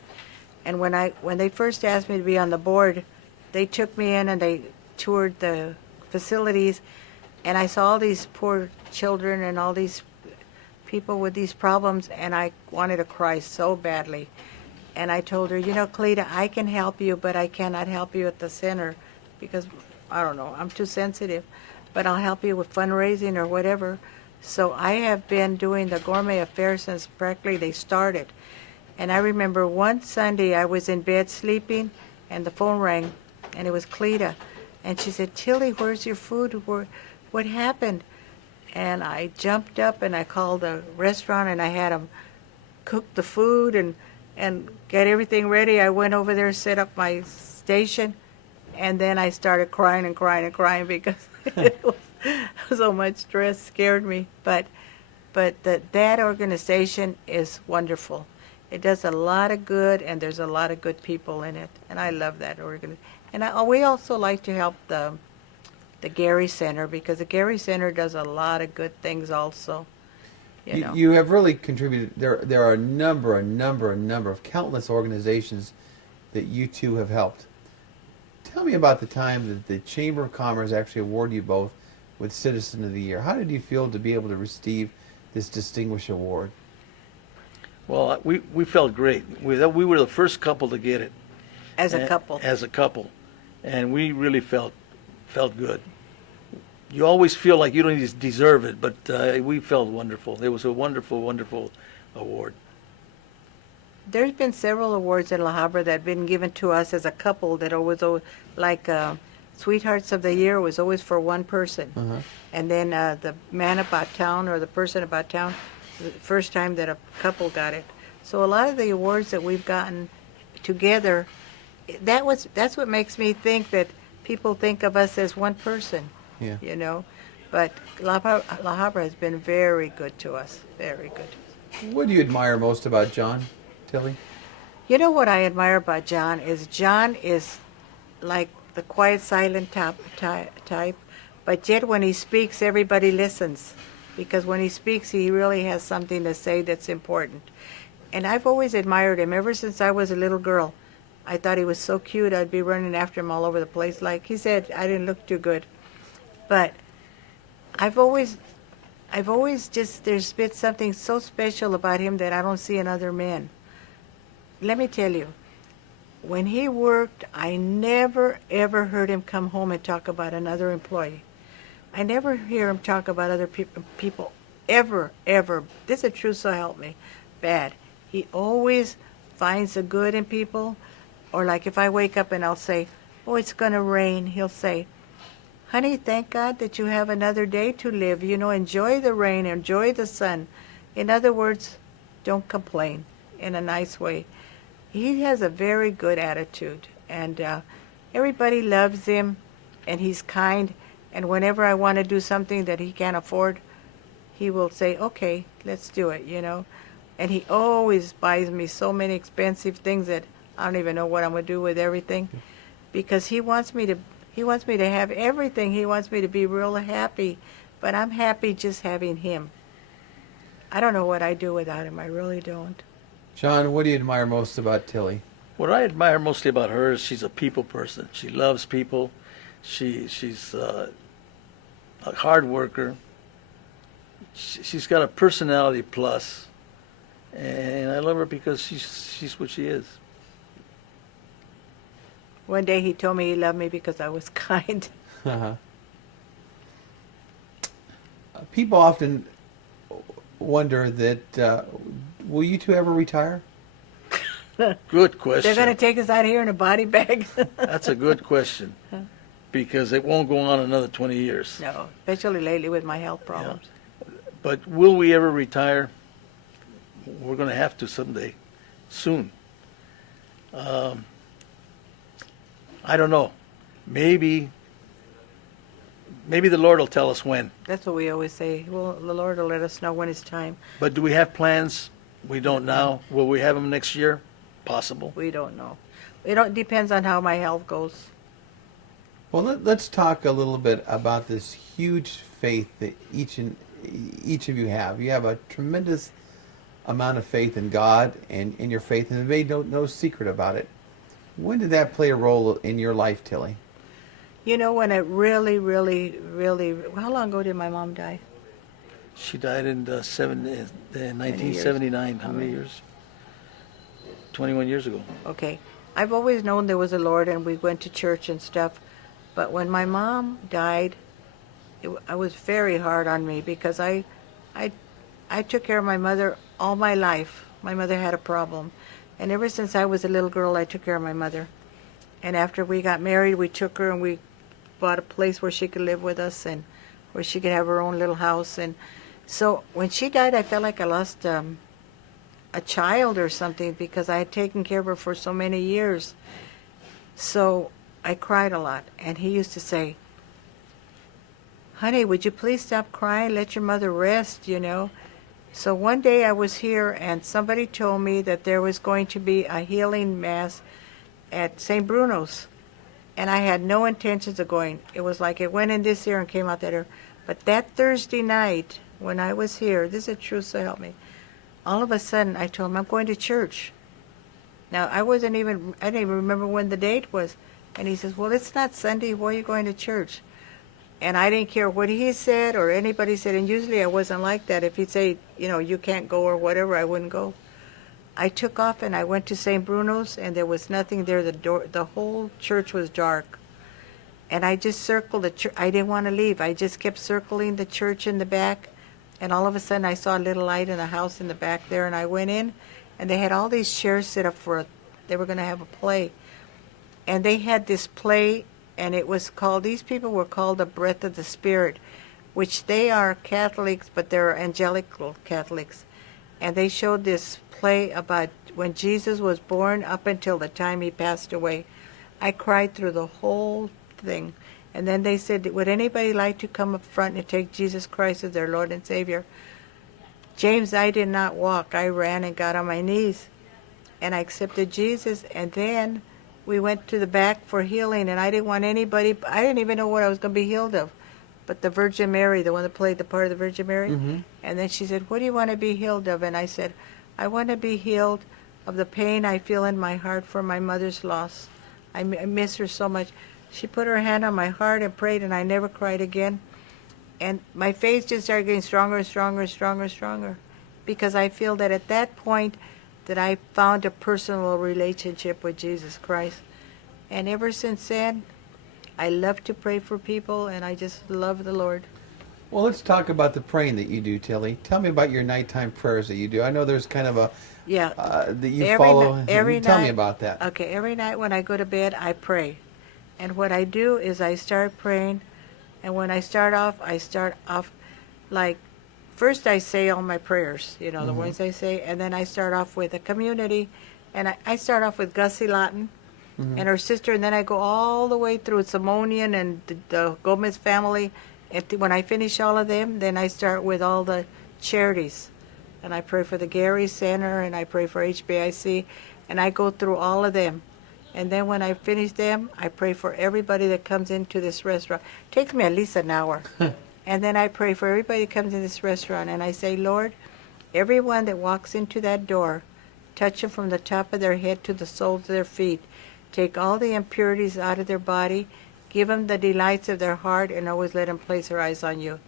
And when they first asked me to be on the board, they took me in and they toured the facilities, and I saw all these poor children and all these people with these problems, and I wanted to cry so badly. And I told her, Cleta, I can help you, but I cannot help you at the center because, I don't know, I'm too sensitive. But I'll help you with fundraising or whatever. So I have been doing the Gourmet Affair since practically they started. And I remember one Sunday I was in bed sleeping, and the phone rang, and it was Cleta. And she said, Tilly, where's your food? What happened? And I jumped up and I called the restaurant, and I had them cook the food and get everything ready. I went over there, set up my station, and then I started crying and crying and crying because it was so much stress scared me. But that organization is wonderful. It does a lot of good, and there's a lot of good people in it, and I love that organization. And we also like to help the Gary Center, because the Gary Center does a lot of good things also. You have really contributed. There are a number of countless organizations that you two have helped. Tell me about the time that the Chamber of Commerce actually awarded you both with Citizen of the Year. How did you feel to be able to receive this distinguished award? Well, we felt great. We were the first couple to get it. As a couple. As a couple. And we really felt good. You always feel like you don't deserve it, but we felt wonderful. It was a wonderful, wonderful award. There's been several awards in La Habra that have been given to us as a couple that always like Sweethearts of the Year was always for one person. Uh-huh. And then the Man About Town, or the Person About Town, the first time that a couple got it. So a lot of the awards that we've gotten together, that's what makes me think that people think of us as one person. Yeah. But La Habra has been very good to us, very good. What do you admire most about John, Tilly? You know what I admire about John is like the quiet, silent type, but yet when he speaks, everybody listens. because when he speaks, he really has something to say that's important. And I've always admired him ever since I was a little girl. I thought he was so cute. I'd be running after him all over the place. Like he said, I didn't look too good. But I've always just, there's been something so special about him that I don't see in other men. Let me tell you, when he worked, I never, ever heard him come home and talk about another employee. I never hear him talk about other people, ever, ever. This is true, so help me. Bad. He always finds the good in people. Or like if I wake up and I'll say, oh, it's going to rain, he'll say, honey, thank God that you have another day to live. You know, enjoy the rain, enjoy the sun. In other words, don't complain in a nice way. He has a very good attitude, and everybody loves him, and he's kind. And whenever I want to do something that he can't afford, he will say, okay, let's do it, you know. And he always buys me so many expensive things that I don't even know what I'm going to do with everything, because he wants me to have everything. He wants me to be real happy, but I'm happy just having him. I don't know what I'd do without him. I really don't. John, what do you admire most about Tilly? What I admire mostly about her is she's a people person. She loves people. She's a hard worker. She's got a personality plus, and I love her because she's what she is. One day he told me he loved me because I was kind. People often wonder that, will you two ever retire? Good question. They're going to take us out here in a body bag. That's a good question, because it won't go on another 20 years. No, especially lately with my health problems. But will we ever retire? We're going to have to someday, soon. I don't know. Maybe the Lord will tell us when. That's what we always say. Well, the Lord will let us know when it's time. But do we have plans? We don't now. Will we have them next year? Possible. We don't know. It depends on how my health goes. Well, let's talk a little bit about this huge faith that each of you have. You have a tremendous amount of faith in God and in your faith, and they made no secret about it. When did that play a role in your life, Tilly? You know, when it really, really, really... How long ago did my mom die? She died in 1979. How many years? 21 years ago. Okay. I've always known there was a Lord, and we went to church and stuff. But when my mom died, it was very hard on me, because I took care of my mother all my life. My mother had a problem. And ever since I was a little girl, I took care of my mother. And after we got married, we took her and we bought a place where she could live with us and where she could have her own little house. And so when she died, I felt like I lost a child or something, because I had taken care of her for so many years. So I cried a lot. And he used to say, honey, would you please stop crying? Let your mother rest, you know. So one day I was here, and somebody told me that there was going to be a healing mass at St. Bruno's. And I had no intentions of going. It was like it went in this ear and came out that ear. But that Thursday night, when I was here, this is true, so help me, all of a sudden I told him, I'm going to church. Now, I didn't even remember when the date was. And he says, well, it's not Sunday. Why are you going to church? And I didn't care what he said or anybody said. And usually I wasn't like that. If he'd say, you know, you can't go or whatever, I wouldn't go. I took off and I went to St. Bruno's, and there was nothing there. The whole church was dark. And I just circled the church. I didn't want to leave. I just kept circling the church in the back. And all of a sudden I saw a little light in the house in the back there. And I went in, and they had all these chairs set up they were going to have a play. And they had this play, and it was called, these people were called the Breath of the Spirit, which they are Catholics, but they're evangelical Catholics. And they showed this play about when Jesus was born up until the time he passed away. I cried through the whole thing. And then they said, would anybody like to come up front and take Jesus Christ as their Lord and Savior? James, I did not walk. I ran and got on my knees. And I accepted Jesus. And then we went to the back for healing. And I didn't want anybody, I didn't even know what I was going to be healed of. but the Virgin Mary, the one that played the part of the Virgin Mary. Mm-hmm. And then she said, what do you want to be healed of? And I said, I want to be healed of the pain I feel in my heart for my mother's loss. I miss her so much. She put her hand on my heart and prayed, and I never cried again. And my faith just started getting stronger and stronger and stronger and stronger, because I feel that at that point that I found a personal relationship with Jesus Christ. And ever since then, I love to pray for people, and I just love the Lord. Well, let's talk about the praying that you do, Tilly. Tell me about your nighttime prayers that you do. I know there's kind of a Yeah. that you Every follow. ni- every Tell me night- about that. Okay, every night when I go to bed, I pray. And what I do is I start praying, and when I start off like, first I say all my prayers, the ones I say, and then I start off with a community, and I start off with Gussie Lawton and her sister, and then I go all the way through Simonian and the Gomez family, and when I finish all of them, then I start with all the charities, and I pray for the Gary Center, and I pray for HBIC, and I go through all of them. And then when I finish them, I pray for everybody that comes into this restaurant. It takes me at least an hour. And then I pray for everybody that comes in this restaurant. And I say, Lord, everyone that walks into that door, touch them from the top of their head to the soles of their feet. Take all the impurities out of their body. Give them the delights of their heart, and always let them place their eyes on you.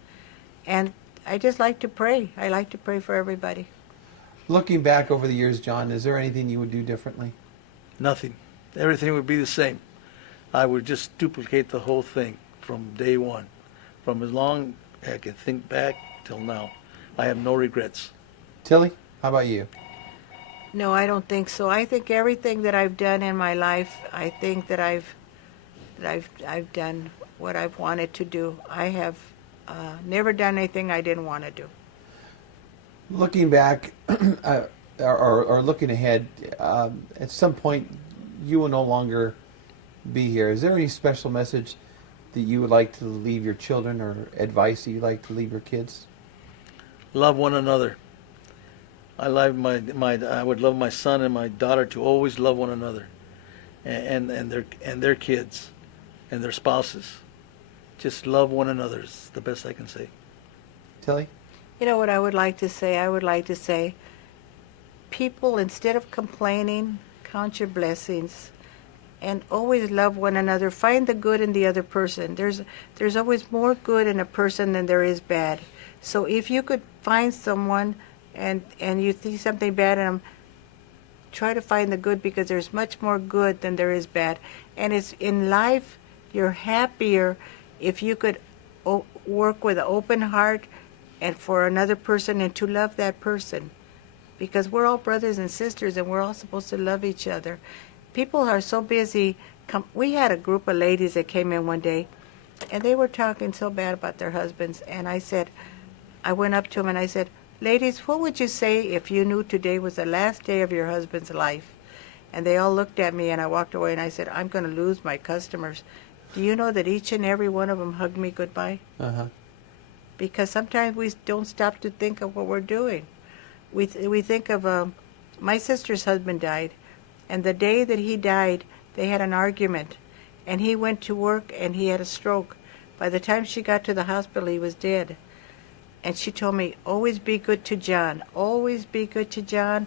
And I just like to pray. I like to pray for everybody. Looking back over the years, John, is there anything you would do differently? Nothing. Everything would be the same. I would just duplicate the whole thing from day one. From as long as I can think back till now. I have no regrets. Tilly, how about you? No, I don't think so. I think everything that I've done in my life, I think that I've done what I've wanted to do. I have never done anything I didn't want to do. Looking back, or looking ahead, at some point you will no longer be here. Is there any special message that you would like to leave your children, or advice that you'd like to leave your kids? Love one another. I would love my son and my daughter to always love one another, and their kids, and their spouses. Just love one another is the best I can say. Tilly? You know what I would like to say? I would like to say, people, instead of complaining, count your blessings, and always love one another. Find the good in the other person. There's always more good in a person than there is bad. So if you could find someone and you see something bad in them, try to find the good, because there's much more good than there is bad. And it's in life, you're happier if you could work with an open heart and for another person, and to love that person. Because we're all brothers and sisters, and we're all supposed to love each other. People are so busy. We had a group of ladies that came in one day, and they were talking so bad about their husbands. And I went up to them and I said, ladies, what would you say if you knew today was the last day of your husband's life? And they all looked at me, and I walked away, and I said, I'm going to lose my customers. Do you know that each and every one of them hugged me goodbye? Uh-huh. Because sometimes we don't stop to think of what we're doing. We think of, my sister's husband died, and the day that he died, they had an argument, and he went to work and he had a stroke. By the time she got to the hospital, he was dead. And she told me, always be good to John. Always be good to John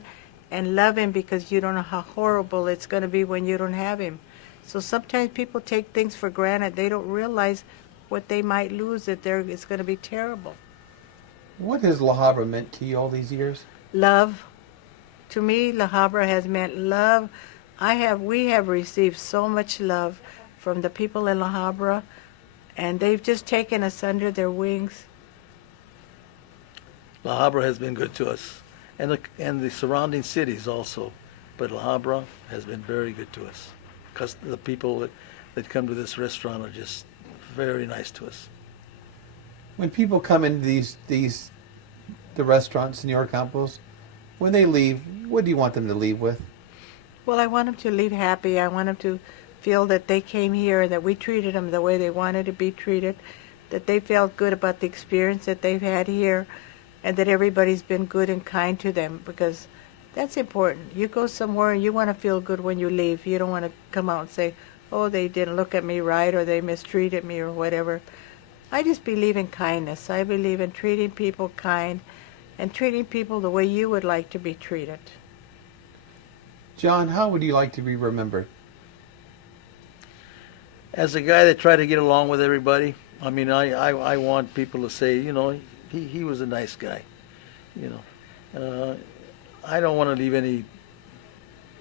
and love him, because you don't know how horrible it's going to be when you don't have him. So sometimes people take things for granted. They don't realize what they might lose, that it's going to be terrible. What has La Habra meant to you all these years? Love. To me, La Habra has meant love. We have received so much love from the people in La Habra, and they've just taken us under their wings. La Habra has been good to us, and the surrounding cities also. But La Habra has been very good to us, because the people that come to this restaurant are just very nice to us. When people come into the restaurant, Senor Campos, when they leave, what do you want them to leave with? Well, I want them to leave happy. I want them to feel that they came here and that we treated them the way they wanted to be treated, that they felt good about the experience that they've had here, and that everybody's been good and kind to them, because that's important. You go somewhere and you want to feel good when you leave. You don't want to come out and say, oh, they didn't look at me right, or they mistreated me, or whatever. I just believe in kindness. I believe in treating people kind and treating people the way you would like to be treated. John, how would you like to be remembered? As a guy that tried to get along with everybody, I mean, I want people to say, you know, he was a nice guy. You know, I don't want to leave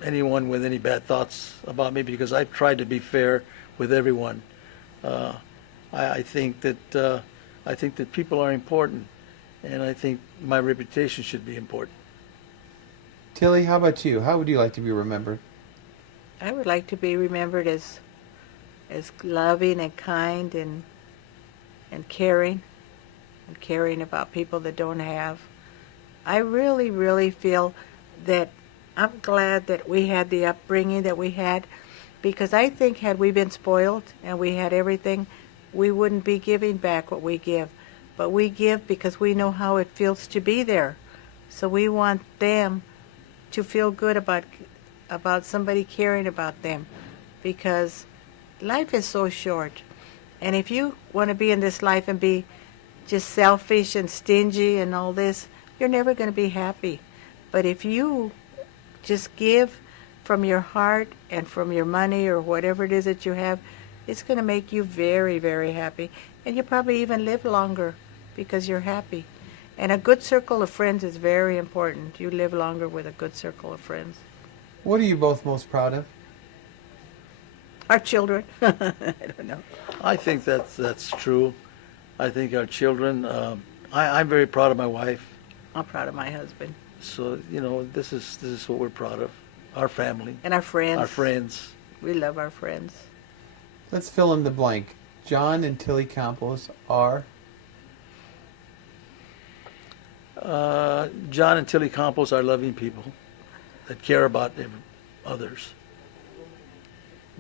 anyone with any bad thoughts about me because I've tried to be fair with everyone. I think that people are important, and I think my reputation should be important. Tilly, how about you? How would you like to be remembered? I would like to be remembered as loving and kind and caring about people that don't have. I really, really feel that I'm glad that we had the upbringing that we had, because I think had we been spoiled and we had everything, we wouldn't be giving back what we give. But we give because we know how it feels to be there. So we want them to feel good about somebody caring about them, because life is so short. And if you want to be in this life and be just selfish and stingy and all this, you're never going to be happy. But if you just give from your heart and from your money or whatever it is that you have, it's going to make you very, very happy. And you'll probably even live longer because you're happy. And a good circle of friends is very important. You live longer with a good circle of friends. What are you both most proud of? Our children. I don't know. I think that's true. I think our children. I'm very proud of my wife. I'm proud of my husband. So you know, this is what we're proud of. Our family. And our friends. Our friends. We love our friends. Let's fill in the blank. John and Tilly Campos are... John and Tilly Campos are loving people that care about others.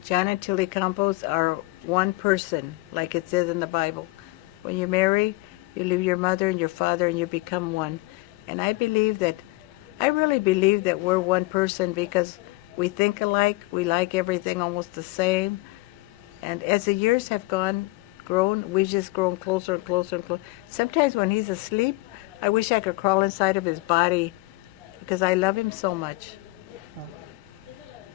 John and Tilly Campos are one person, like it says in the Bible. When you marry, you leave your mother and your father and you become one. And I really believe that we're one person because we think alike, we like everything almost the same. And as the years have grown, we've just grown closer and closer and closer. Sometimes when he's asleep, I wish I could crawl inside of his body because I love him so much.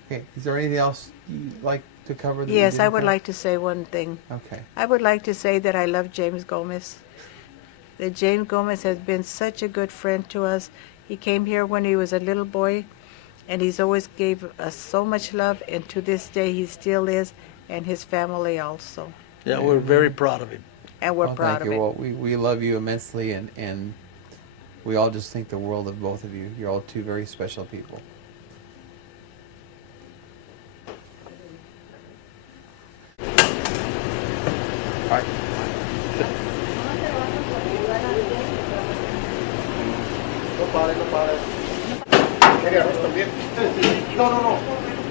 Okay, is there anything else you'd like to cover? That Yes, we I didn't would cover? like to say one thing. Okay. I would like to say that I love James Gomez. That James Gomez has been such a good friend to us. He came here when he was a little boy, and he's always gave us so much love, and to this day he still is, and his family also. Yeah, we're very proud of him. And we're Well, proud thank of you. him. Well, we love you immensely, and we all just think the world of both of you. You're all two very special people. All right. No.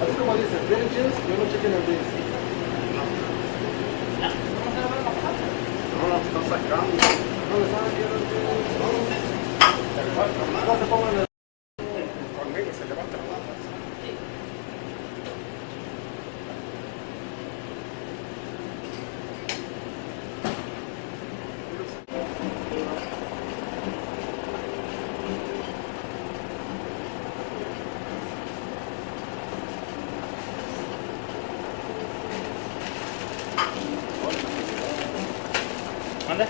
Así como dice, villages, yo no chequen el list. No, están sacando. No le saben que no se pongan el... Conmigo se levanta la mano. ¿Dónde?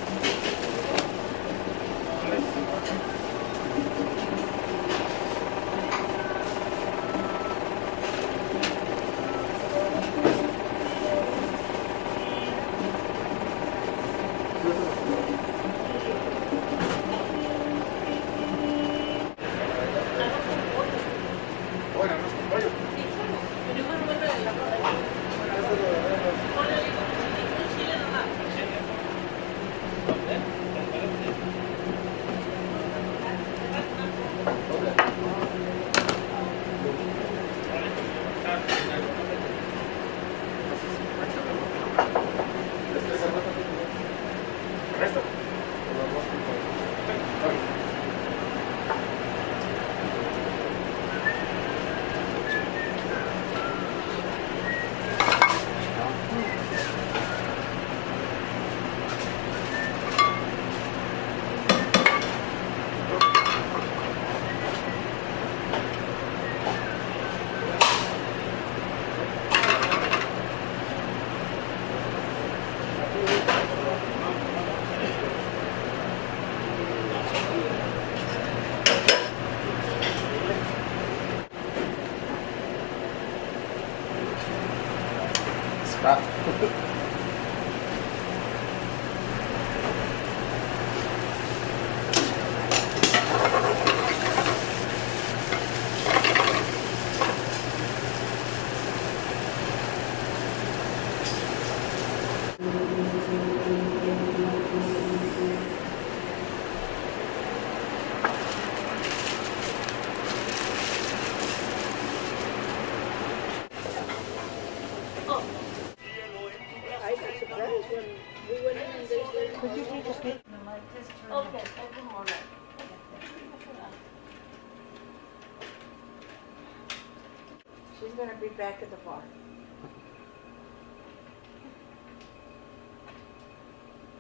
gonna be back at the bar.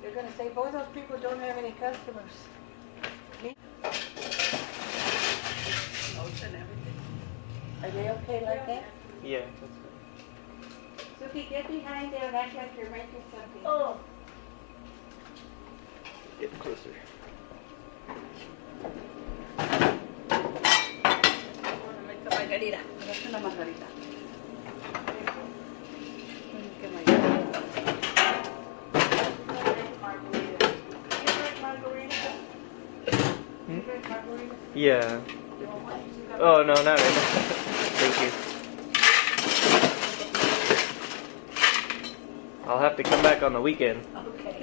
They're gonna say, boy, those people don't have any customers. Are they okay like that? Yeah, that's good. Suki, get behind there and act like you're making something. Oh, Get closer. wanna make a margarita. That's una margarita. Make a margarita. Margarita. You drink margarita? You drink margarita? Yeah. You want one? Oh, no, not right now. Thank you. I'll have to come back on the weekend. Okay.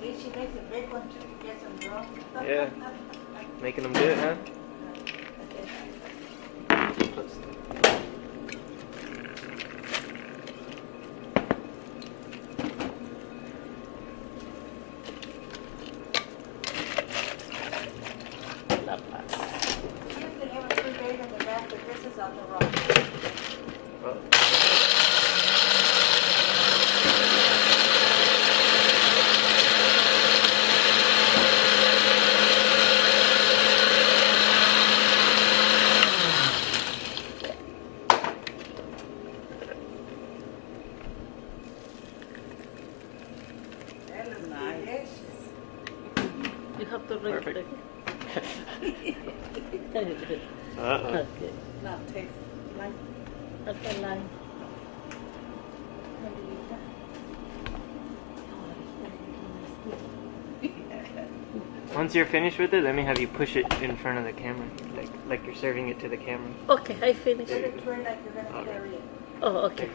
See, she makes a big one too to get some drunk. Yeah. Making them do it, huh? La Paz. You can have a free date in the back, but this is on the road. Well, That looks Nice. delicious. You have to ring Perfect. the... uh-oh. Okay. Now taste. Lime. Okay, lime. Once you're finished with it, let me have you push it in front of the camera, like you're serving it to the camera. Okay, I finished. Put it turn like you're gonna carry it. Oh, okay.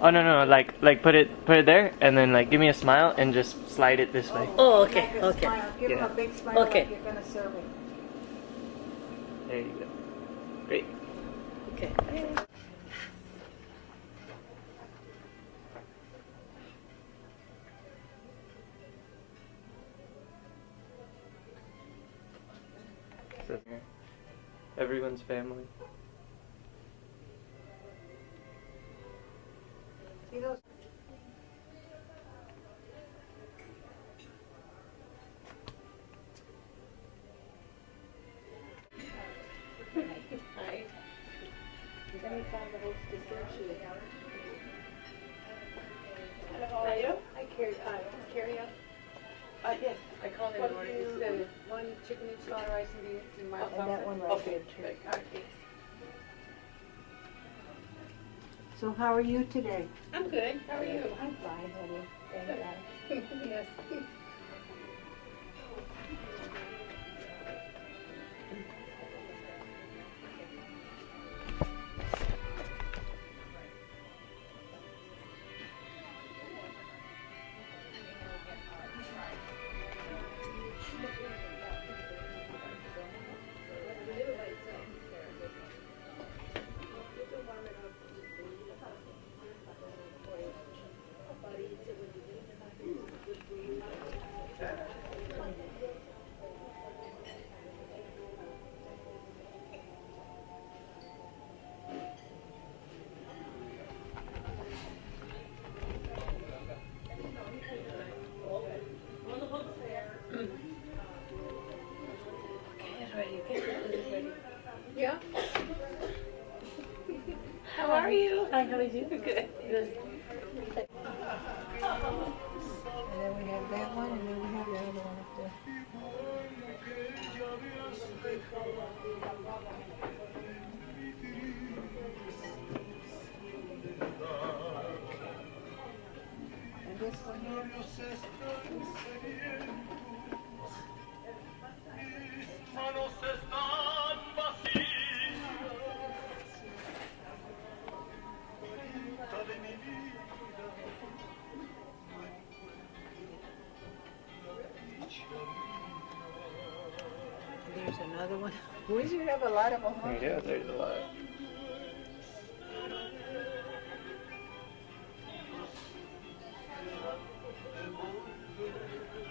Oh no, like put it there, and then like give me a smile and just slide it this way. Oh, okay, Like a okay. smile. Give him Yeah. a big smile Okay. like you're gonna serve it. There you go. Great. Okay. So, everyone's family. See those? Hi. Anytime the host is there, she would have it. Hello, how are you? I carry out. Yes. I call in What the morning. do It's you- the one chicken enchilada, rice and beans, and my And that one right Okay. there too. Okay. So how are you today? I'm good. How are you? I'm fine, honey. Thank God. Yes. Yeah. How are you? Hi, how are you? Good. Good. And then we have that one, and then we have the other one up there. And this one here. There's another one. We should have a lot of them, huh? Yeah, there's a lot.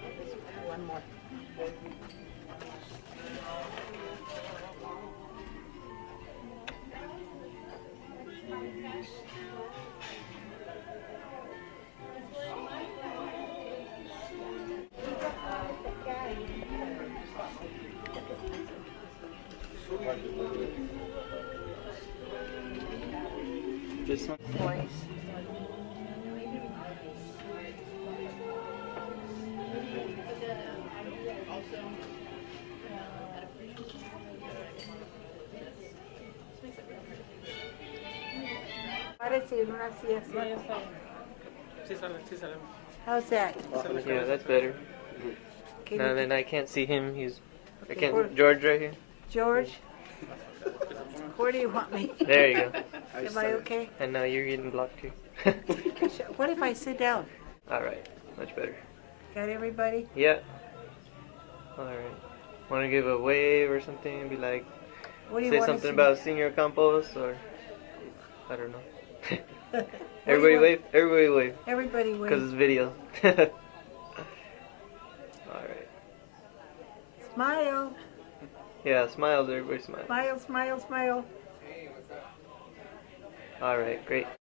And voice. Parece una así, así. How's that? Yeah, that's better. Can Now you- then I can't see him. I Where- can't. George right here. George, where do you want me? There you go. Am I okay? And now you're getting blocked too. What if I sit down? All right, much better. Got everybody? Yeah. All right. Want to give a wave or something? Be like, What do you say want something to about Senior Campos, or I don't know. do you Everybody want- wave. Everybody wave. Everybody Because wait. it's video. All right. Smile, Yeah, smiles. Everybody smile. smile, smile, smile. All right, great.